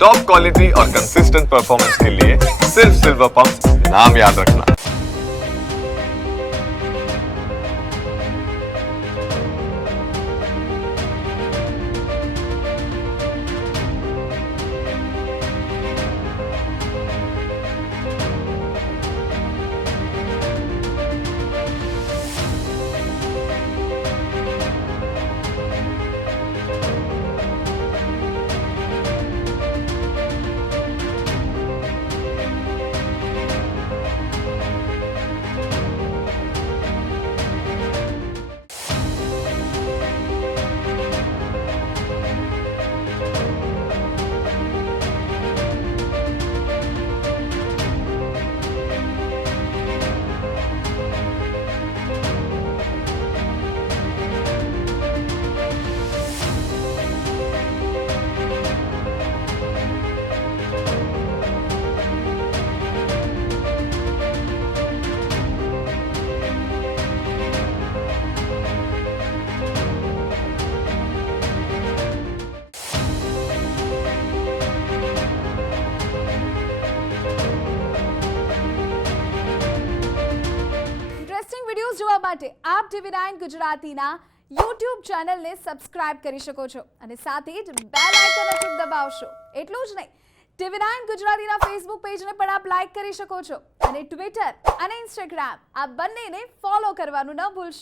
Top quality और consistent performance के लिए सिर्फ सिल्वर पंप नाम याद रखना। વિડિયોઝ જોવા માટે આપ TV9 ગુજરાતીના YouTube ચેનલને સબસ્ક્રાઇબ કરી શકો છો અને સાથે જ બેલ આઇકન અચૂક દબાવશો. એટલું જ નહીં, TV9 ગુજરાતીના Facebook પેજને પણ આપ લાઈક કરી શકો છો અને Twitter અને Instagram આ બંનેને ફોલો કરવાનું ન ભૂલશો.